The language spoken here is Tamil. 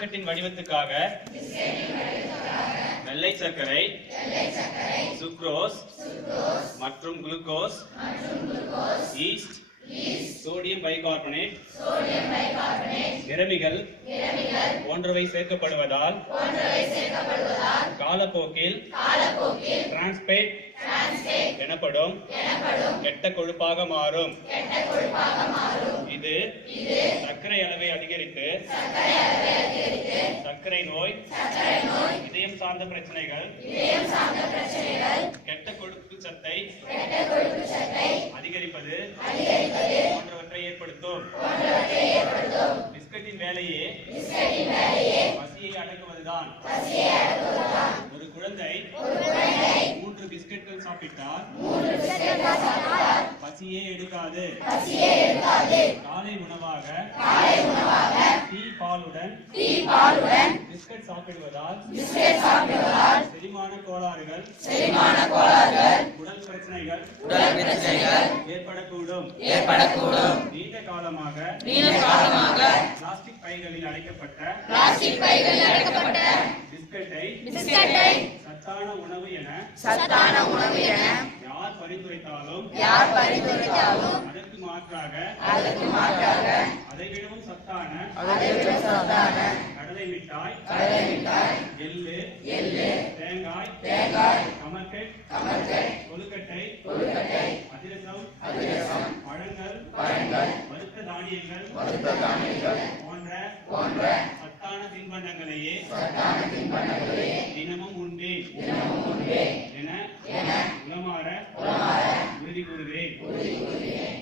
பிஸ்கட்டின் வடிவத்துக்காக வெள்ளை சர்க்கரை சுக்ரோஸ் மற்றும் குளுக்கோஸ் ஈஸ்ட் சோடியம் பைகார்பனேட் நிறமிகள் போன்றவை சேர்க்கப்படுவதால் காலப்போக்கில் டிரான்ஸ்பேட் எனப்படும் கெட்ட கொழுப்பாக மாறும். இது சர்க்கரை அளவை அதிகரித்து சர்க்கரை நோய் இதயம் சார்ந்த பிரச்சனைகள் கெட்ட கொழுப்பு சத்தை அதிகரிப்பது போன்றவற்றை ஏற்படுத்தும். பிஸ்கட்டின் வேலையே பசியை அடக்குவதுதான். ஒரு குழந்தை மூன்று பிஸ்கட்கள் சாப்பிட்டால் பசியே எடுக்காது. காலை உணவாக டீ பாலுடன் பிஸ்கட் சாப்பிடுவதால் செரிமான கோளாறுகள் பிரச்சனைகள் உடல் பிரச்சனைகள் ஏற்படக்கூடும். ஏற்படக்கூடும். நீண்ட காலமாக நீண்ட காலமாக பிளாஸ்டிக் பைகளில் அடைக்கப்பட்ட பிளாஸ்டிக் பைகளில் அடைக்கப்பட்ட பிஸ்கட்டை பிஸ்கட்டை சத்தான உணவு என சத்தான உணவு என யார் பரிந்துரைத்தாலும் யார் பரிந்துரைத்தாலும் அதற்கு மாற்றாக அதற்கு மாற்றாக அதைவிடவும் சத்தான அதைவிட சத்தான கடலை மிட்டாய் கடலை மிட்டாய் எள்ளு எள்ளு தேங்காய் தேங்காய் கமர்கட் கமர்கை கொழுக்கட்டை கொழுக்கட்டை அதிரசம் அதிரசம் பழங்கள் பழங்கள் வறுத்த தானியங்கள் வறுத்த தானியங்கள் போன்ற போன்ற சத்தான தின்பண்டங்களையே சத்தான தின்பண்டங்களை தினமும் உண்டு தினமும் உண்டே என என உளமாற உளமாற உறுதி கூறுகிறேன். உறுதி கூறுகிறேன்.